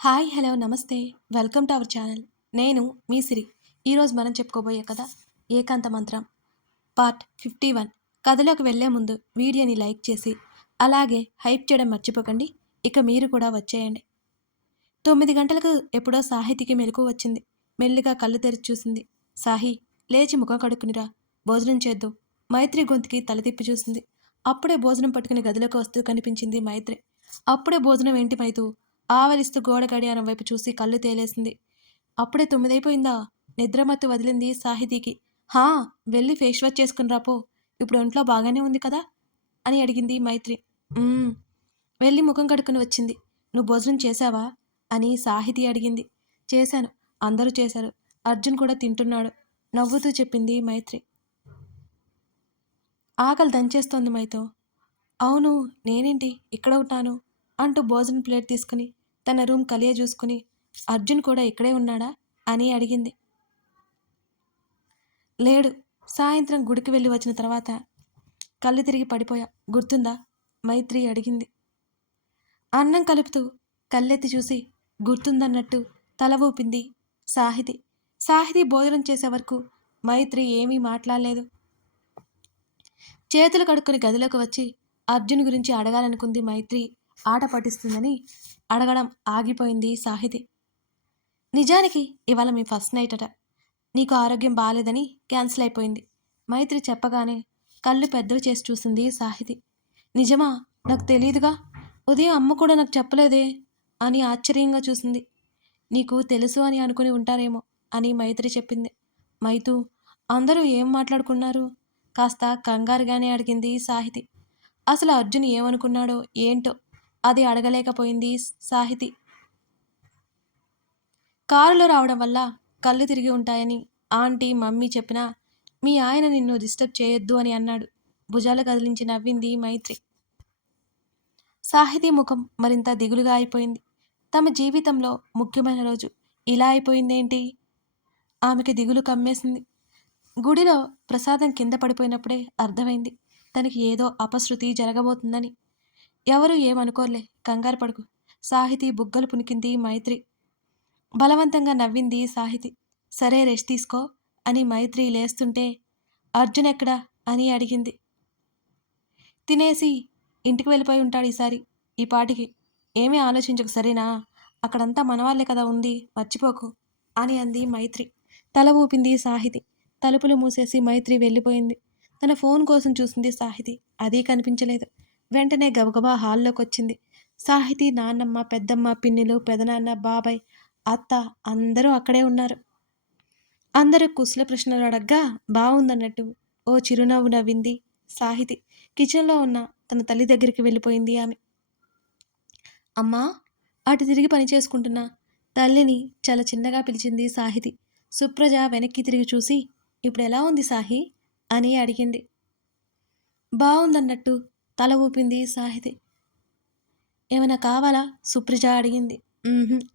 Hi hello నమస్తే welcome to our channel. నేను మీ సిరి. ఈరోజు మనం చెప్పుకోబోయే కథ ఏకాంత మంత్రం పార్ట్ 51. కథలోకి వెళ్లే ముందు వీడియోని లైక్ చేసి అలాగే హైప్ చేయడం మర్చిపోకండి. ఇక మీరు కూడా వచ్చేయండి. 9 గంటలకు ఎప్పుడో సాహితికి మెలకు వచ్చింది. మెల్లిగా కళ్ళు తెరిచి చూసింది. సాహి, లేచి ముఖం కడుక్కునిరా, భోజనం చేద్దు. మైత్రి గొంతుకి తల తిప్పి చూసింది. అప్పుడే భోజనం పట్టుకుని గదిలోకి వస్తూ కనిపించింది మైత్రి. అప్పుడే భోజనం ఏంటి మైతూ? ఆవలిస్తూ గోడ గడియారం వైపు చూసి కళ్ళు తేలేసింది. అప్పుడే 9 అయిపోయిందా? నిద్రమత్తు వదిలింది సాహితీకి. హా, వెళ్ళి ఫేస్ వాష్ చేసుకుని రాపో. ఇప్పుడు ఒంట్లో బాగానే ఉంది కదా అని అడిగింది మైత్రి. "ఉమ్." వెళ్ళి ముఖం కడుక్కుని వచ్చింది. "నువ్వు భోజనం చేశావా?" అని సాహితీ అడిగింది. "చేశాను. అందరూ చేశారు. అర్జున్ కూడా తింటున్నాడు" నవ్వుతూ చెప్పింది మైత్రి. ఆకలి దంచేస్తోంది మైతో. "అవును, నేనేంటి ఇక్కడ ఉంటాను" అంటూ భోజనం ప్లేట్ తీసుకుని తన రూమ్ కలియ చూసుకుని, "అర్జున్ కూడా ఇక్కడే ఉన్నాడా?" అని అడిగింది. "లేడు. సాయంత్రం గుడికి వెళ్ళి వచ్చిన తర్వాత కళ్ళు తిరిగి పడిపోయా. గుర్తుందా?" మైత్రి అడిగింది. అన్నం కలుపుతూ కళ్ళెత్తి చూసి గుర్తుందన్నట్టు తల ఊపింది సాహితి. సాహితి భోజనం చేసే వరకు మైత్రి ఏమీ మాట్లాడలేదు. చేతులు కడుక్కుని గదిలోకి వచ్చి అర్జున్ గురించి అడగాలనుకుంది మైత్రి. ఆట పట్టిస్తుందని అడగడం ఆగిపోయింది సాహితి. "నిజానికి ఇవాళ మీ ఫస్ట్ నైట్ అట. నీకు ఆరోగ్యం బాలేదని క్యాన్సిల్ అయిపోయింది" మైత్రి చెప్పగానే కళ్ళు పెద్దవి చేసి చూసింది సాహితి. "నిజమా? నాకు తెలీదుగా. ఉదయం అమ్మ కూడా నాకు చెప్పలేదే" అని ఆశ్చర్యంగా చూసింది. "నీకు తెలుసు అని అనుకుని ఉంటారేమో" అని మైత్రి చెప్పింది. "మైతూ, అందరూ ఏం మాట్లాడుకున్నారు?" కాస్త కంగారుగానే అడిగింది సాహితి. అసలు అర్జున్ ఏమనుకున్నాడో ఏంటో అది అడగలేకపోయింది సాహితి. కారులో రావడం వల్ల కళ్ళు తిరిగి ఉంటాయని ఆంటీ మమ్మీ చెప్పినా మీ ఆయన నిన్ను డిస్టర్బ్ చేయొద్దు అని అన్నాడు. భుజాలు కదిలించి నవ్వింది మైత్రి. సాహితీ ముఖం మరింత దిగులుగా అయిపోయింది. తమ జీవితంలో ముఖ్యమైన రోజు ఇలా అయిపోయిందేంటి? ఆమెకి దిగులు కమ్మేసింది. గుడిలో ప్రసాదం కింద పడిపోయినప్పుడే అర్థమైంది తనకి ఏదో అపశృతి జరగబోతుందని. ఎవరూ ఏమనుకోర్లే, కంగారు పడుకు. సాహితీ బుగ్గలు పునికింది మైత్రి. బలవంతంగా నవ్వింది సాహితి. "సరే, రెస్ట్ తీసుకో" అని మైత్రి లేస్తుంటే "అర్జున్ ఎక్కడా?" అని అడిగింది. "తినేసి ఇంటికి వెళ్ళిపోయి ఉంటాడు ఈసారి. ఈ పాటికి ఏమీ ఆలోచించకు సరేనా? అక్కడంతా మనవాళ్లే కదా ఉంది, మర్చిపోకు" అని అంది మైత్రి. తల ఊపింది సాహితి. తలుపులు మూసేసి మైత్రి వెళ్ళిపోయింది. తన ఫోన్ కోసం చూసింది సాహితి. అదీ కనిపించలేదు. వెంటనే గబగబా హాల్లోకొచ్చింది. సాహితి నాన్నమ్మ, పెద్దమ్మ, పిన్నిలు, పెదనాన్న, బాబాయ్, అత్త అందరూ అక్కడే ఉన్నారు. అందరూ కుశల ప్రశ్నలు అడగ్గా బావుందన్నట్టు ఓ చిరునవ్వు నవ్వింది సాహితి. కిచెన్లో ఉన్న తన తల్లి దగ్గరికి వెళ్ళిపోయింది ఆమె. "అమ్మా" అటు తిరిగి పని చేసుకుంటున్నా తల్లిని చాలా చిన్నగా పిలిచింది సాహితి. సుప్రజ వెనక్కి తిరిగి చూసి "ఇప్పుడు ఎలా ఉంది సాహి" అని అడిగింది. బావుందన్నట్టు తల ఊపింది సాహితి. "ఏమైనా కావాలా?" సుప్రజ అడిగింది.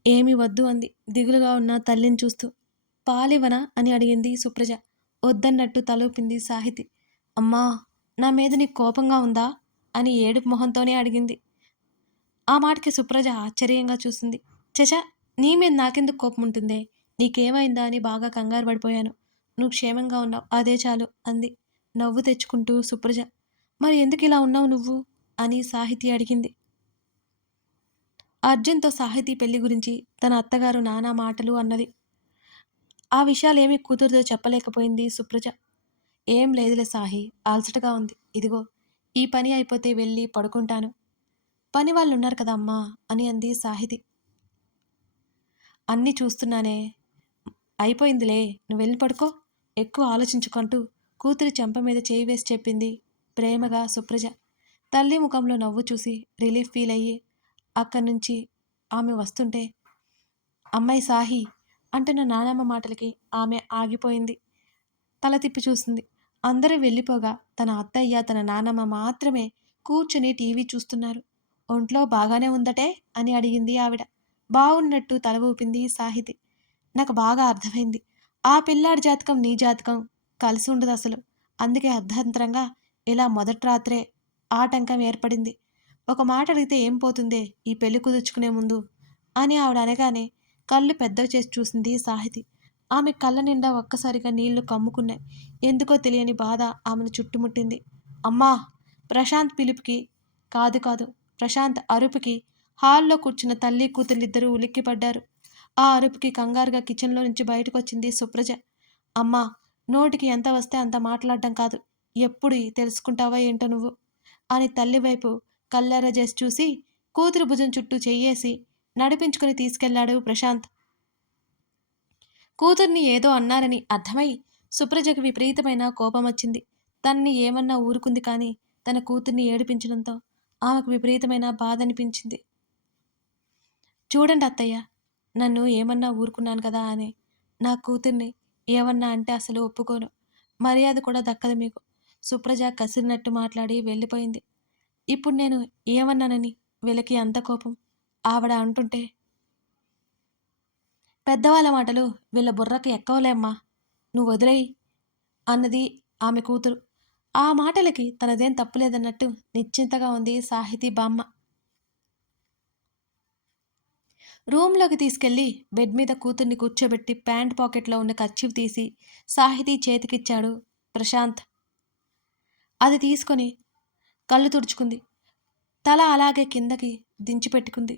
ఏమీ వద్దు" అంది దిగులుగా ఉన్న తల్లిని చూస్తూ. "పాలివ్వనా?" అని అడిగింది సుప్రజ. వద్దన్నట్టు తలూపింది సాహితి. "అమ్మా, నా మీద నీకు కోపంగా ఉందా?" అని ఏడుపు మొహంతోనే అడిగింది. ఆ మాటకి సుప్రజ ఆశ్చర్యంగా చూసింది. "చచ, నీ మీద నాకెందుకు కోపం ఉంటుందే? నీకేమైందా అని బాగా కంగారు పడిపోయాను. నువ్వు క్షేమంగా ఉన్నావు, అదే చాలు" అంది నవ్వు తెచ్చుకుంటూ సుప్రజ. "మరి ఎందుకు ఇలా ఉన్నావు నువ్వు?" అని సాహితి అడిగింది. అర్జున్‌తో సాహితీ పెళ్లి గురించి తన అత్తగారు నానా మాటలు అన్నది. ఆ విషయాలేమీ కూతురితో చెప్పలేకపోయింది సుప్రజ. "ఏం లేదులే సాహి, అలసటగా ఉంది. ఇదిగో ఈ పని అయిపోతే వెళ్ళి పడుకుంటాను. పని వాళ్ళున్నారు కదా అమ్మా" అని అంది సాహితి. "అన్నీ చూస్తున్నానే. అయిపోయిందిలే, నువ్వెళ్ళి పడుకో. ఎక్కువ ఆలోచించకంటూ కూతురి చెంప మీద చేయి వేసి చెప్పింది ప్రేమగా సుప్రజ. తల్లి ముఖంలో నవ్వు చూసి రిలీఫ్ ఫీల్ అయ్యి అక్కడి నుంచి ఆమె వస్తుంటే "అమ్మాయి సాహి" అంటున్న నానమ్మ మాటలకి ఆమె ఆగిపోయింది. తల తిప్పి చూసింది. అందరూ వెళ్ళిపోగా తన అత్తయ్య, తన నానమ్మ మాత్రమే కూర్చుని టీవీ చూస్తున్నారు. "ఒంట్లో బాగానే ఉందటే?" అని అడిగింది ఆవిడ. బావున్నట్టు తల ఊపింది సాహితి. "నాకు బాగా అర్థమైంది. ఆ పిల్లాడి జాతకం నీ జాతకం కలిసి ఉండదసలు. అందుకే అర్ధాంతరంగా ఇలా మొదటి రాత్రే ఆటంకం ఏర్పడింది. ఒక మాట అడిగితే ఏం పోతుందే ఈ పెళ్లి కుదుర్చుకునే ముందు" అని ఆవిడ అనగానే కళ్ళు పెద్దవి చేసి చూసింది సాహితి. ఆమె కళ్ళ నిండా ఒక్కసారిగా నీళ్లు కమ్ముకున్నాయి. ఎందుకో తెలియని బాధ ఆమెను చుట్టుముట్టింది. అమ్మా! ప్రశాంత్ పిలుపుకి, కాదు కాదు, ప్రశాంత్ అరుపుకి హాల్లో కూర్చున్న తల్లి కూతుళ్ళిద్దరూ ఉలిక్కిపడ్డారు. ఆ అరుపుకి కంగారుగా కిచెన్లో నుంచి బయటకొచ్చింది సుప్రజ. అమ్మా! నోటికి ఎంత వస్తే అంత మాట్లాడడం కాదు. ఎప్పుడు తెలుసుకుంటావో ఏంటో నువ్వు అని తల్లి వైపు కళ్ళెర్ర చేసి చూసి కూతురు భుజం చుట్టూ చెయ్యేసి నడిపించుకుని తీసుకెళ్లాడు ప్రశాంత్. కూతుర్ని ఏదో అన్నారని అర్థమై సుప్రజకు విపరీతమైన కోపం వచ్చింది. తన్ని ఏమన్నా ఊరుకుంది కానీ తన కూతుర్ని ఏడిపించడంతో ఆమెకు విపరీతమైన బాధ అనిపించింది. చూడండి అత్తయ్య, నన్ను ఏమన్నా ఊరుకున్నాను కదా అని నా కూతుర్ని ఏమన్నా అంటే అసలు ఒప్పుకోను. మర్యాద కూడా దక్కదు మీకు. సుప్రజ కసిరినట్టు మాట్లాడి వెళ్ళిపోయింది. ఇప్పుడు నేను ఏమన్నానని వీళ్ళకి అంత కోపం? ఆవిడ అంటుంటే పెద్దవాళ్ళ మాటలు వీళ్ళ బుర్రకు ఎక్కవలేమ్మా, నువ్వు వదిలేయి అన్నది ఆమె కూతురు. ఆ మాటలకి తనదేం తప్పులేదన్నట్టు నిశ్చింతగా ఉంది సాహితీ బామ్మ. రూంలోకి తీసుకెళ్లి బెడ్ మీద కూతుర్ని కూర్చోబెట్టి ప్యాంట్ పాకెట్లో ఉన్న కర్చీఫ్ తీసి సాహితీ చేతికిచ్చాడు ప్రశాంత్. అది తీసుకొని కళ్ళు తుడుచుకుంది. తల అలాగే కిందకి దించిపెట్టుకుంది.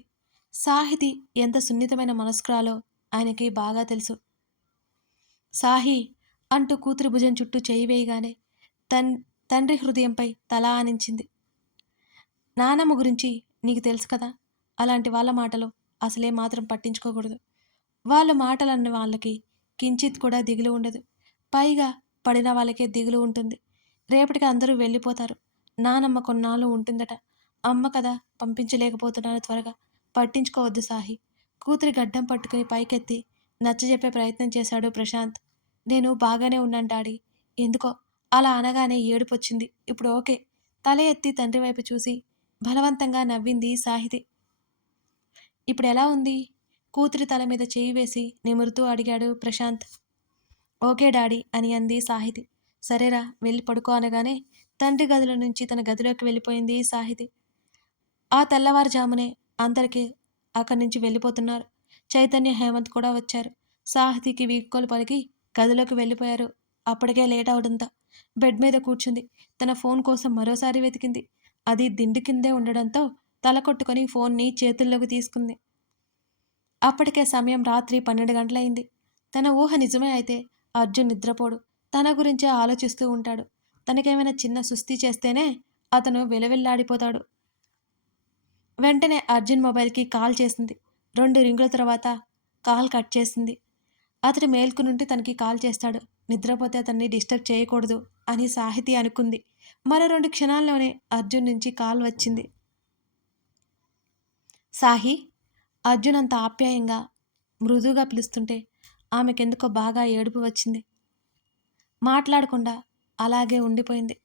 సాహితి ఎంత సున్నితమైన మనస్కురాలో ఆయనకి బాగా తెలుసు. సాహి అంటూ కూతురి భుజం చుట్టూ చేయి వేయగానే తండ్రి హృదయంపై తల ఆనించింది. నానమ్మ గురించి నీకు తెలుసు కదా, అలాంటి వాళ్ళ మాటలు అసలే మాత్రం పట్టించుకోకూడదు. వాళ్ళ మాటలన్న వాళ్ళకి కించిత్ కూడా దిగులు ఉండదు. పైగా పడిన వాళ్ళకే దిగులు ఉంటుంది. రేపటికి అందరూ వెళ్ళిపోతారు. నానమ్మ కొన్నాళ్ళు ఉంటుందట. అమ్మ కదా, పంపించలేకపోతున్నాను త్వరగా. పట్టించుకోవద్దు సాహి. కూతురి గడ్డం పట్టుకుని పైకెత్తి నచ్చజెప్పే ప్రయత్నం చేశాడు ప్రశాంత్. నేను బాగానే ఉన్నాను డాడీ. ఎందుకో అలా అనగానే ఏడుపొచ్చింది. ఇప్పుడు ఓకే. తల ఎత్తి తండ్రి వైపు చూసి బలవంతంగా నవ్వింది సాహితి. ఇప్పుడు ఎలా ఉంది? కూతురి తల మీద చేయి వేసి నిమురుతూ అడిగాడు ప్రశాంత్. ఓకే డాడీ అని అంది సాహితి. సరేరా, వెళ్ళి పడుకో అనగానే తండ్రి గదిలో నుంచి తన గదిలోకి వెళ్ళిపోయింది సాహితి. ఆ తెల్లవారుజామునే అందరికీ అక్కడి నుంచి వెళ్ళిపోతున్నారు. చైతన్య, హేమంత్ కూడా వచ్చారు. సాహితికి వీడ్కోలు పలికి గదిలోకి వెళ్ళిపోయారు. అప్పటికే లేట్ అవడంతో బెడ్ మీద కూర్చుంది. తన ఫోన్ కోసం మరోసారి వెతికింది. అది దిండు కిందే ఉండడంతో తల కొట్టుకొని ఫోన్ని చేతుల్లోకి తీసుకుంది. అప్పటికే సమయం రాత్రి 12 గంటలయింది. తన ఊహ నిజమే అయితే అర్జున్ నిద్రపోడు. తన గురించే ఆలోచిస్తూ ఉంటాడు. తనకేమైనా చిన్న సుస్థి చేస్తేనే అతను విలవిల్లాడిపోతాడు. వెంటనే అర్జున్ మొబైల్కి కాల్ చేసింది. 2 రింగుల తర్వాత కాల్ కట్ చేసింది. అతడు మేల్కొనుంటే తనకి కాల్ చేస్తాడు. నిద్రపోతే అతన్ని డిస్టర్బ్ చేయకూడదు అని సాహితి అనుకుంది. మరో 2 క్షణాల్లోనే అర్జున్ నుంచి కాల్ వచ్చింది. సాహి, అర్జున్ అంత ఆప్యాయంగా మృదువుగా పిలుస్తుంటే ఆమెకెందుకో బాగా ఏడుపు వచ్చింది. మాట్లాడకుండా అలాగే ఉండిపోయింది.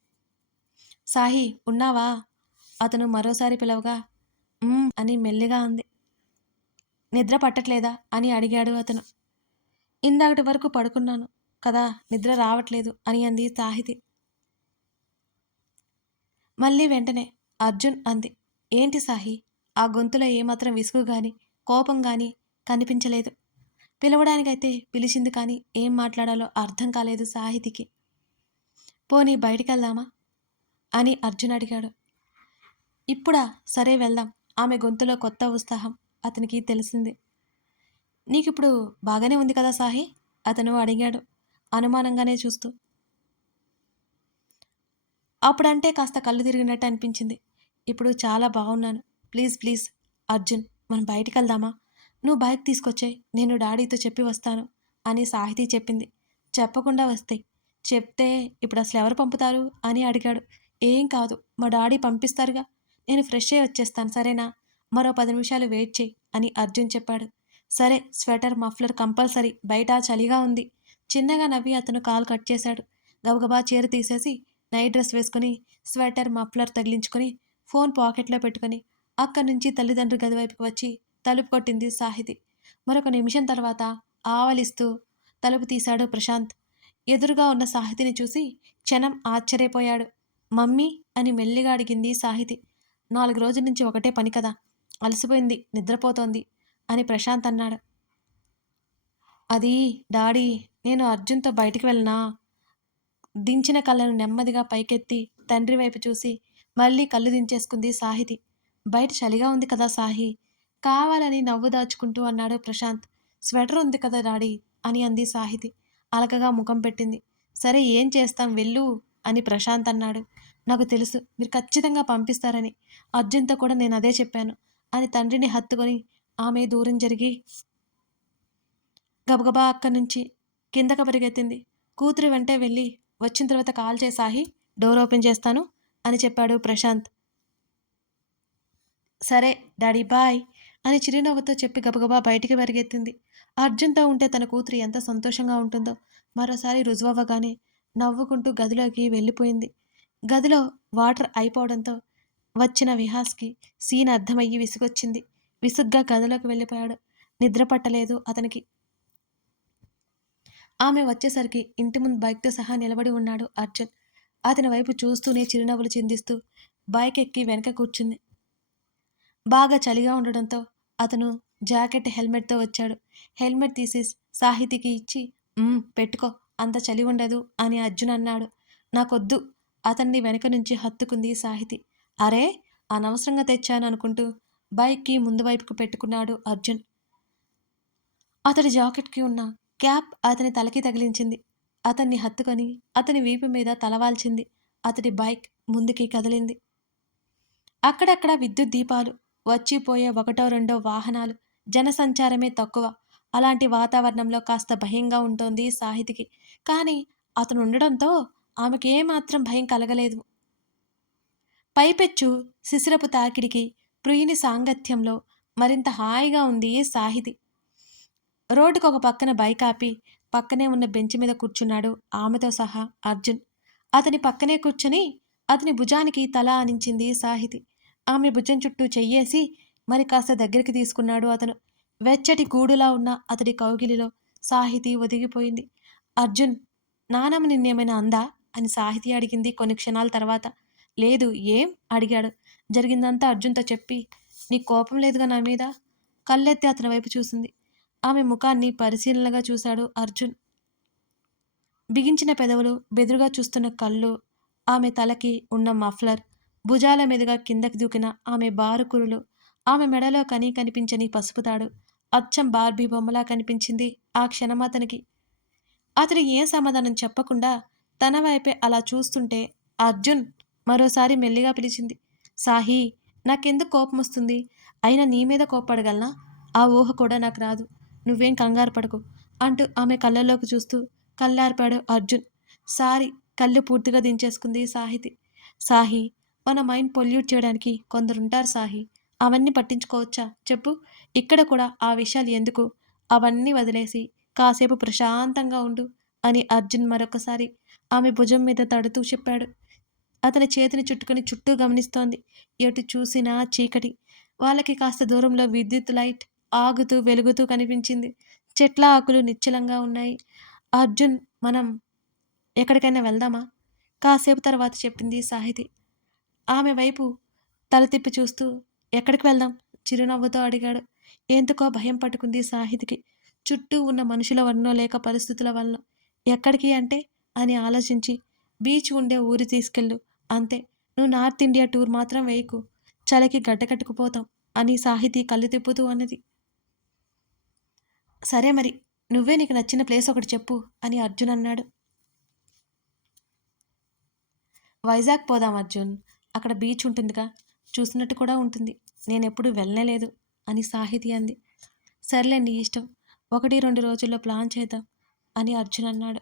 సాహి, ఉన్నావా? అతను మరోసారి పిలవగా అని మెల్లిగా అంది. నిద్ర పట్టట్లేదా అని అడిగాడు అతను. ఇందాకటి వరకు పడుకున్నాను కదా, నిద్ర రావట్లేదు అని అంది సాహితి. మళ్ళీ వెంటనే అర్జున్ అంది. ఏంటి సాహి? ఆ గొంతులో ఏమాత్రం విసుగు గాని కోపం గాని కనిపించలేదు. పిలవడానికైతే పిలిచింది కానీ ఏం మాట్లాడాలో అర్థం కాలేదు సాహితికి. పోనీ బయటికెళ్దామా అని అర్జున్ అడిగాడు. ఇప్పుడా? సరే వెళ్దాం. ఆమె గొంతులో కొత్త ఉత్సాహం అతనికి తెలిసింది. నీకిప్పుడు బాగానే ఉంది కదా సాహి? అతను అడిగాడు అనుమానంగానే చూస్తూ. అప్పుడంటే కాస్త కళ్ళు తిరిగినట్టు అనిపించింది. ఇప్పుడు చాలా బాగున్నాను. ప్లీజ్ ప్లీజ్ అర్జున్, మనం బయటికెళ్దామా? నువ్వు బైక్ తీసుకొచ్చాయి, నేను డాడీతో చెప్పి వస్తాను అని సాహితి చెప్పింది. చెప్పకుండా వస్తే చెప్తే ఇప్పుడు అసలు ఎవరు పంపుతారు అని అడిగాడు. ఏం కాదు, మా డాడీ పంపిస్తారుగా. నేను ఫ్రెష్ అయ్యి వచ్చేస్తాను సరేనా? మరో 10 నిమిషాలు వెయిట్ చేయి అని అర్జున్ చెప్పాడు. సరే, స్వెటర్ మఫ్లర్ కంపల్సరీ, బయట చలిగా ఉంది. చిన్నగా నవ్వి అతను కాల్ కట్ చేశాడు. గబగబా చీర తీసేసి నైట్ డ్రెస్ వేసుకుని స్వెటర్ మఫ్లర్ తగిలించుకొని ఫోన్ పాకెట్లో పెట్టుకుని అక్కడి నుంచి తల్లిదండ్రుల గది వైపుకి వచ్చి తలుపు కొట్టింది సాహితి. మరొక నిమిషం తర్వాత ఆవలిస్తూ తలుపు తీశాడు ప్రశాంత్. ఎదురుగా ఉన్న సాహితిని చూసి క్షణం ఆశ్చర్యపోయాడు. మమ్మీ అని మెల్లిగా అడిగింది సాహితి. 4 రోజుల నుంచి ఒకటే పని కదా, అలసిపోయింది, నిద్రపోతోంది అని ప్రశాంత్ అన్నాడు. అది డాడీ, నేను అర్జున్‌తో బయటికి వెళ్ళనా? దించిన కళ్ళను నెమ్మదిగా పైకెత్తి తండ్రి వైపు చూసి మళ్ళీ కళ్ళు దించేసుకుంది సాహితి. బయట చలిగా ఉంది కదా సాహి, కావాలని నవ్వు దాచుకుంటూ అన్నాడు ప్రశాంత్. స్వెటర్ ఉంది కదా డాడీ అని అంది సాహితి. అలకగా ముఖం పెట్టింది. సరే ఏం చేస్తాం వెళ్ళు అని ప్రశాంత్ అన్నాడు. నాకు తెలుసు మీరు ఖచ్చితంగా పంపిస్తారని. అర్జున్తో కూడా నేను అదే చెప్పాను అని తండ్రిని హత్తుకొని ఆమె దూరం జరిగి గబగబా అక్కడి నుంచి కిందకు పరిగెత్తింది. కూతురు వెంటే వెళ్ళి వచ్చిన తర్వాత కాల్ చేసాహి, డోర్ ఓపెన్ చేస్తాను అని చెప్పాడు ప్రశాంత్. సరే డాడీ బాయ్ అని చిరునవ్వుతో చెప్పి గబగబా బయటికి పరిగెత్తింది. అర్జున్తో ఉంటే తన కూతురు ఎంత సంతోషంగా ఉంటుందో మరోసారి రుజువవ్వగానే నవ్వుకుంటూ గదిలోకి వెళ్ళిపోయింది. గదిలో వాటర్ అయిపోవడంతో వచ్చిన విహాస్కి సీన్ అర్థమయ్యి విసుగొచ్చింది. విసుగ్గా గదిలోకి వెళ్ళిపోయాడు. నిద్ర పట్టలేదు అతనికి. ఆమె వచ్చేసరికి ఇంటి ముందు బైక్తో సహా నిలబడి ఉన్నాడు అర్జున్. అతని వైపు చూస్తూనే చిరునవ్వులు చిందిస్తూ బైక్ ఎక్కి వెనక కూర్చుంది. బాగా చలిగా ఉండడంతో అతను జాకెట్ హెల్మెట్తో వచ్చాడు. హెల్మెట్ తీసి సాహితికి ఇచ్చి పెట్టుకో, అంత చలి ఉండదు అని అర్జున్ అన్నాడు. నాకొద్దు అతన్ని వెనక నుంచి హత్తుకుంది సాహితి. అరే, అనవసరంగా తెచ్చాను అనుకుంటూ బైక్కి ముందు వైపుకు పెట్టుకున్నాడు అర్జున్. అతడి జాకెట్కి ఉన్న క్యాప్ అతని తలకి తగిలించింది. అతన్ని హత్తుకొని అతని వీపు మీద తలవాల్చింది. అతడి బైక్ ముందుకి కదిలింది. అక్కడక్కడ విద్యుత్ దీపాలు, వచ్చిపోయే ఒకటో రెండో వాహనాలు, జనసంచారమే తక్కువ. అలాంటి వాతావరణంలో కాస్త భయంగా ఉంటోంది సాహితికి. కానీ అతను ఉండడంతో ఆమెకి ఏమాత్రం భయం కలగలేదు. పైపెచ్చు శిశిరపు తాకిడికి ప్రియుని సాంగత్యంలో మరింత హాయిగా ఉంది సాహితి. రోడ్డుకు ఒక పక్కన బైక్ ఆపి పక్కనే ఉన్న బెంచ్ మీద కూర్చున్నాడు ఆమెతో సహా అర్జున్. అతని పక్కనే కూర్చొని అతని భుజానికి తల ఆనించింది సాహితి. ఆమె భుజం చుట్టూ చెయ్యేసి మరి కాస్త దగ్గరికి తీసుకున్నాడు అతను. వెచ్చటి గూడులా ఉన్న అతడి కౌగిలిలో సాహితి ఒదిగిపోయింది. అర్జున్, నానమ్మ నిన్నేమైనా అందా అని సాహితి అడిగింది కొన్ని క్షణాల తర్వాత. లేదు, ఏం అడిగాడు. జరిగిందంతా అర్జున్తో చెప్పి, నీ కోపం లేదుగా నా మీద? కళ్ళెత్తి అతని వైపు చూసింది. ఆమె ముఖాన్ని పరిశీలనగా చూశాడు అర్జున్. బిగించిన పెదవులు, బెదురుగా చూస్తున్న కళ్ళు, ఆమె తలకి ఉన్న మఫ్లర్, భుజాల మీదుగా కిందకి దూకిన ఆమె బారుకురులు, ఆమె మెడలో కనిపించని పసుపు తాడు, అచ్చం బార్బీ బొమ్మలా కనిపించింది ఆ క్షణం అతనికి. అతడు ఏం సమాధానం చెప్పకుండా తన వైపే అలా చూస్తుంటే అర్జున్ మరోసారి మెల్లిగా పిలిచింది. సాహి, నాకెందుకు కోపం వస్తుంది? అయినా నీ మీద కోప్పడగలనా? ఆ ఊహ కూడా నాకు రాదు. నువ్వేం కంగారు పడకు అంటూ ఆమె కళ్ళల్లోకి చూస్తూ కళ్ళార్పాడు అర్జున్. సారీ, కళ్ళు పూర్తిగా దించేసుకుంది సాహితి. సాహి, మన మైండ్ పొల్యూట్ చేయడానికి కొందరుంటారు సాహి. అవన్నీ పట్టించుకోవచ్చా చెప్పు? ఇక్కడ కూడా ఆ విషయాలు ఎందుకు? అవన్నీ వదిలేసి కాసేపు ప్రశాంతంగా ఉండు అని అర్జున్ మరొకసారి ఆమె భుజం మీద తడుతూ చెప్పాడు. అతని చేతిని చుట్టుకొని చుట్టూ గమనిస్తోంది. ఎటు చూసినా చీకటి. వాళ్ళకి కాస్త దూరంలో విద్యుత్ లైట్ ఆగుతూ వెలుగుతూ కనిపించింది. చెట్ల ఆకులు నిశ్చలంగా ఉన్నాయి. అర్జున్, మనం ఎక్కడికైనా వెళ్దామా? కాసేపు తర్వాత చెప్పింది సాహితి. ఆమె వైపు తల తిప్పి చూస్తూ ఎక్కడికి వెళ్దాం చిరునవ్వుతో అడిగాడు. ఎందుకో భయం పట్టుకుంది సాహితికి. చుట్టూ ఉన్న మనుషుల వలనో లేక పరిస్థితుల వలన. ఎక్కడికి అంటే అని ఆలోచించి, బీచ్ ఉండే ఊరి తీసుకెళ్ళు అంతే. నువ్వు నార్త్ ఇండియా టూర్ మాత్రం వేయకు, చలికి గడ్డకట్టుకుపోతాం అని సాహితి కళ్ళు తిప్పుతూ అన్నది. సరే మరి, నువ్వే నీకు నచ్చిన ప్లేస్ ఒకటి చెప్పు అని అర్జున్ అన్నాడు. వైజాగ్ పోదాం అర్జున్, అక్కడ బీచ్ ఉంటుందిగా, చూసినట్టు కూడా ఉంటుంది. నేనెప్పుడు వెళ్ళలేదు అని సాహితి అంది. సర్లేండి, ఇష్టం. 1-2 రోజుల్లో ప్లాన్ చేద్దాం అని అర్జున్ అన్నాడు.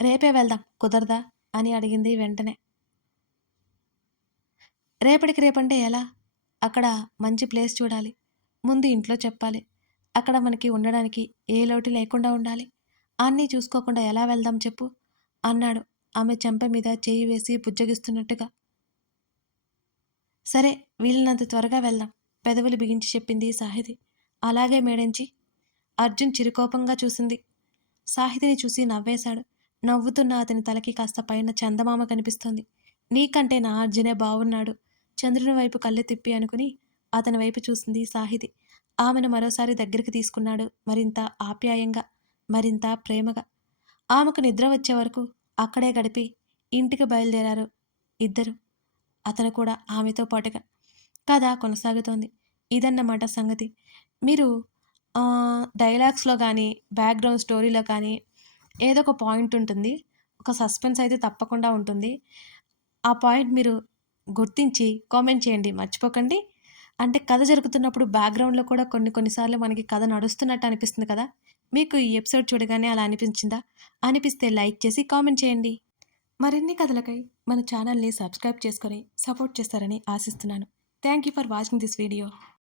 రేపే వెళ్దాం కుదరదా అని అడిగింది వెంటనే. రేపటికి రేపంటే ఎలా? అక్కడ మంచి ప్లేస్ చూడాలి. ముందు ఇంట్లో చెప్పాలి. అక్కడ మనకి ఉండడానికి ఏ లోటు లేకుండా ఉండాలి. అన్నీ చూసుకోకుండా ఎలా వెళ్దాం చెప్పు అన్నాడు ఆమె చెంప మీద చేయి వేసి బుజ్జగిస్తున్నట్టుగా. సరే, వీలైనంత త్వరగా వెళ్దాం పెదవులు బిగించి చెప్పింది సాహితి. అలాగే మేడంచి. అర్జున్ చిరుకోపంగా చూసింది. సాహితిని చూసి నవ్వేశాడు. నవ్వుతున్న అతని తలకి కాస్త పైన చందమామ కనిపిస్తోంది. నీకంటే నా అర్జునే బావున్నాడు. చంద్రుని వైపు కళ్ళు తిప్పి అనుకుని అతని వైపు చూసింది సాహితి. ఆమెను మరోసారి దగ్గరికి తీసుకున్నాడు మరింత ఆప్యాయంగా, మరింత ప్రేమగా. ఆమెకు నిద్ర వచ్చే వరకు అక్కడే గడిపి ఇంటికి బయలుదేరారు ఇద్దరు. అతను కూడా ఆమెతో పాటుగా. కథ కొనసాగుతోంది. ఇదన్నమాట సంగతి. మీరు డైలాగ్స్‌లో గానీ, బ్యాక్‌గ్రౌండ్ స్టోరీలో కానీ ఏదో ఒక పాయింట్ ఉంటుంది. ఒక సస్పెన్స్ అయితే తప్పకుండా ఉంటుంది. ఆ పాయింట్ మీరు గుర్తించి కామెంట్ చేయండి మర్చిపోకండి. అంటే కథ జరుగుతున్నప్పుడు బ్యాక్‌గ్రౌండ్‌లో కూడా కొన్ని కొన్ని సార్లు మనకి కథ నడుస్తున్నట్టు అనిపిస్తుంది కదా! మీకు ఈ ఎపిసోడ్ చూడగానే అలా అనిపించిందా? అనిపిస్తే లైక్ చేసి కామెంట్ చేయండి. మరిన్ని కథలకై మన ఛానల్‌ని సబ్స్క్రైబ్ చేసుకొని సపోర్ట్ చేస్తారని ఆశిస్తున్నాను. Thank you for watching this video.